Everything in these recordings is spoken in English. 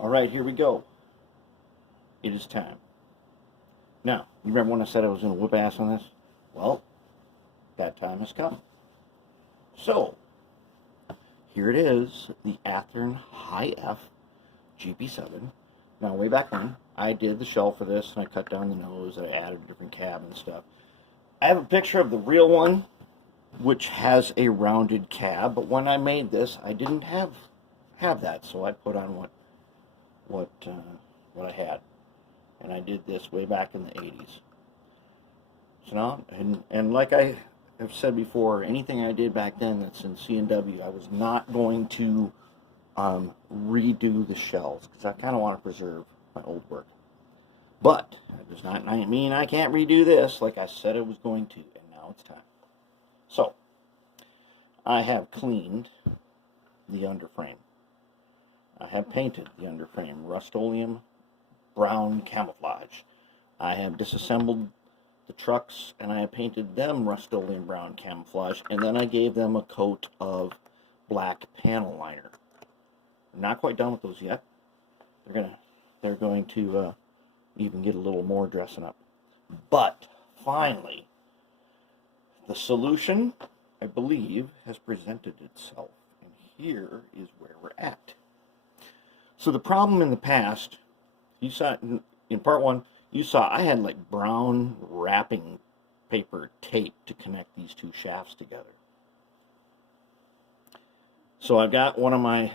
Alright, here we go. It is time. Now, you remember when I said I was going to whip ass on this? Well, that time has come. So, here it is, the Athearn Hi F GP7. Now, way back when, I did the shell for this, and I cut down the nose, and I added a different cab and stuff. I have a picture of the real one, which has a rounded cab, but when I made this, I didn't have that, so I put on what I had. And I did this way back in the 80s. So now, and like I have said before, anything I did back then that's in C&W, I was not going to redo the shells, because I kind of want to preserve my old work. But that does not mean I can't redo this like I said I was going to, and now it's time. So, I have cleaned the underframe. I have painted the underframe Rust-Oleum brown camouflage. I have disassembled the trucks and I have painted them Rust-Oleum brown camouflage, and then I gave them a coat of black panel liner. I'm not quite done with those yet. They're going to even get a little more dressing up. But finally, the solution, I believe, has presented itself, and here is where we're at. So the problem in the past, you saw in part one, you saw I had like brown wrapping paper tape to connect these two shafts together. So I've got one of my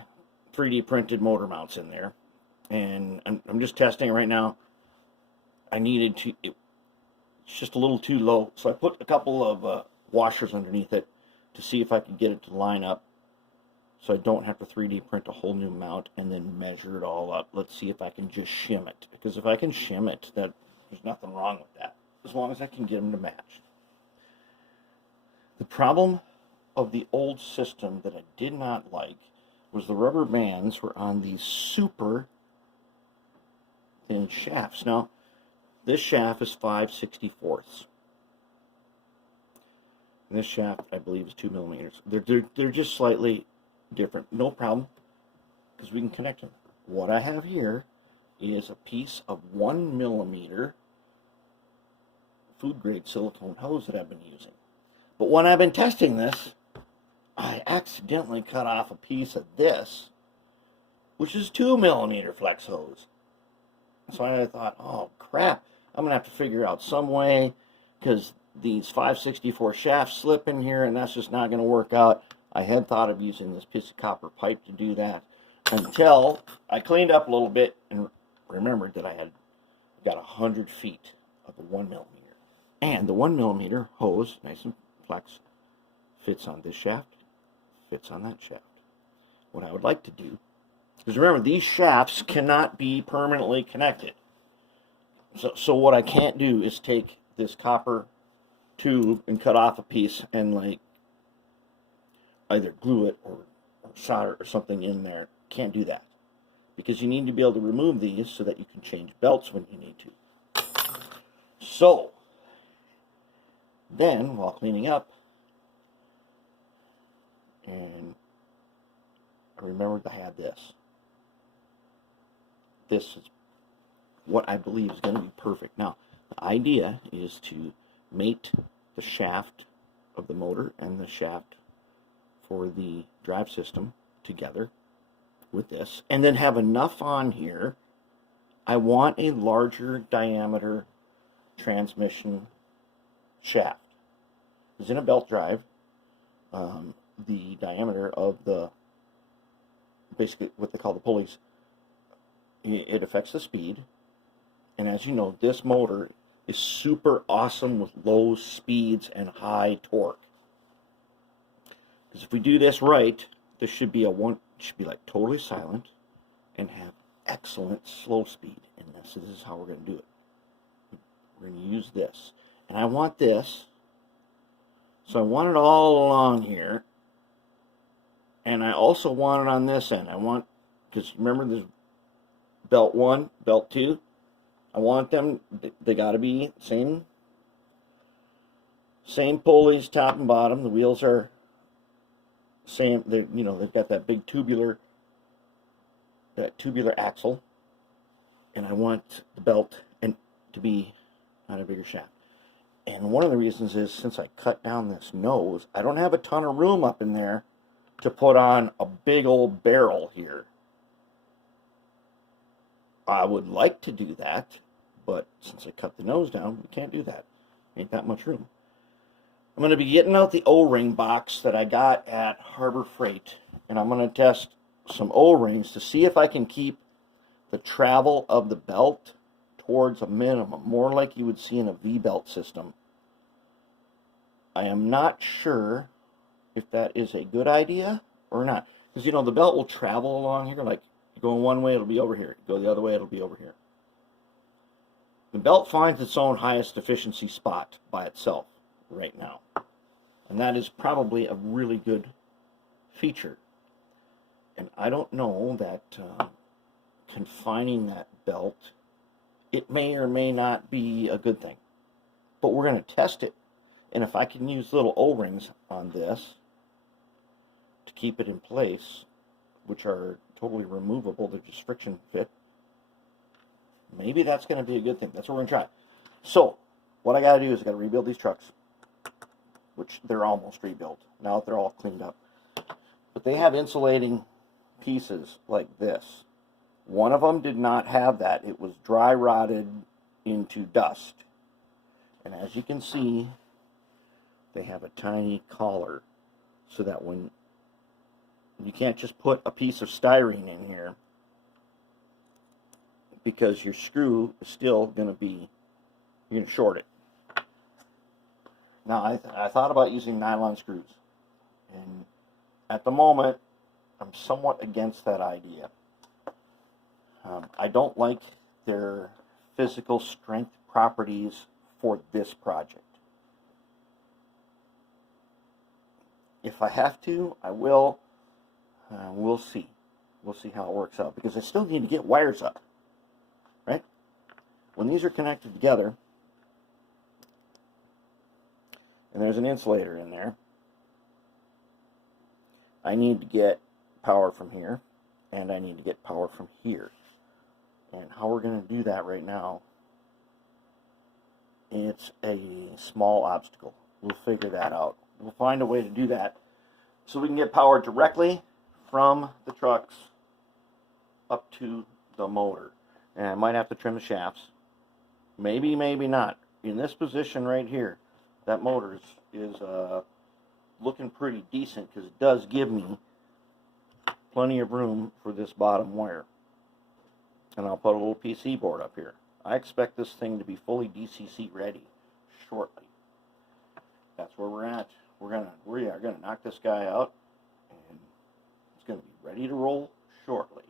3D printed motor mounts in there, and I'm just testing it right now. I needed to, it's just a little too low, so I put a couple of washers underneath it to see if I could get it to line up, so I don't have to 3D print a whole new mount and then measure it all up. Let's see if I can just shim it, because if I can shim it, there's nothing wrong with that, as long as I can get them to match. The problem of the old system that I did not like was the rubber bands were on these super thin shafts. Now, this shaft is 5/64. And this shaft, I believe, is 2 millimeters. They're just slightly different. No problem, because we can connect them. What I have here is a piece of 1 millimeter food grade silicone hose that I've been using. But when I've been testing this, I accidentally cut off a piece of this, which is 2 millimeter flex hose. So I thought, oh crap, I'm gonna have to figure out some way, because these 5/64 shafts slip in here, and that's just not going to work out. I had thought of using this piece of copper pipe to do that, until I cleaned up a little bit and remembered that I had got 100 feet of the 1 millimeter. And the 1 millimeter hose, nice and flex, fits on this shaft, fits on that shaft. What I would like to do, because remember, these shafts cannot be permanently connected. So what I can't do is take this copper tube and cut off a piece and like either glue it or solder or something in there. Can't do that, because you need to be able to remove these so that you can change belts when you need to. So then, while cleaning up, and I remembered I had this. This is what I believe is going to be perfect. Now, the idea is to mate the shaft of the motor and the shaft for the drive system together with this, and then have enough on here. I want a larger diameter transmission shaft. It's in a belt drive. The diameter of the, basically what they call the pulleys, it affects the speed. And as you know, this motor is super awesome with low speeds and high torque. Because if we do this right, this should be should be like totally silent and have excellent slow speed in this. So this is how we're going to do it. We're going to use this, and I want this. So I want it all along here, and I also want it on this end. I want, because remember, there's belt 1, belt 2. I want them, they got to be same pulleys, top and bottom. The wheels are same. They've got that big tubular that tubular axle, and I want the belt and to be on a bigger shaft. And one of the reasons is, since I cut down this nose, I don't have a ton of room up in there to put on a big old barrel here. I would like to do that, but since I cut the nose down, we can't do that. Ain't that much room. I'm going to be getting out the O-ring box that I got at Harbor Freight, and I'm going to test some O-rings to see if I can keep the travel of the belt towards a minimum, more like you would see in a V-belt system. I am not sure if that is a good idea or not, because, you know, the belt will travel along here. Like, you go one way, it'll be over here. You go the other way, it'll be over here. The belt finds its own highest efficiency spot by itself right now, and that is probably a really good feature. And I don't know that confining that belt, it may or may not be a good thing, but we're going to test it. And if I can use little O-rings on this to keep it in place, which are totally removable, they're just friction fit, maybe that's going to be a good thing. That's what we're going to try. So what I got to do is I got to rebuild these trucks, which they're almost rebuilt now that they're all cleaned up. But they have insulating pieces like this. One of them did not have that. It was dry rotted into dust. And as you can see, they have a tiny collar so that when you can't just put a piece of styrene in here, because your screw is still going to be, you're going to short it. Now, I thought about using nylon screws, and at the moment, I'm somewhat against that idea. I don't like their physical strength properties for this project. If I have to, I will. We'll see. We'll see how it works out, because I still need to get wires up, right? When these are connected together, and there's an insulator in there, I need to get power from here, and I need to get power from here. And how we're going to do that right now, it's a small obstacle. We'll figure that out. We'll find a way to do that so we can get power directly from the trucks up to the motor. And I might have to trim the shafts. Maybe, maybe not. In this position right here, that motor is looking pretty decent, because it does give me plenty of room for this bottom wire. And I'll put a little PC board up here. I expect this thing to be fully DCC ready shortly. That's where we're at. We are gonna knock this guy out, and it's gonna be ready to roll shortly.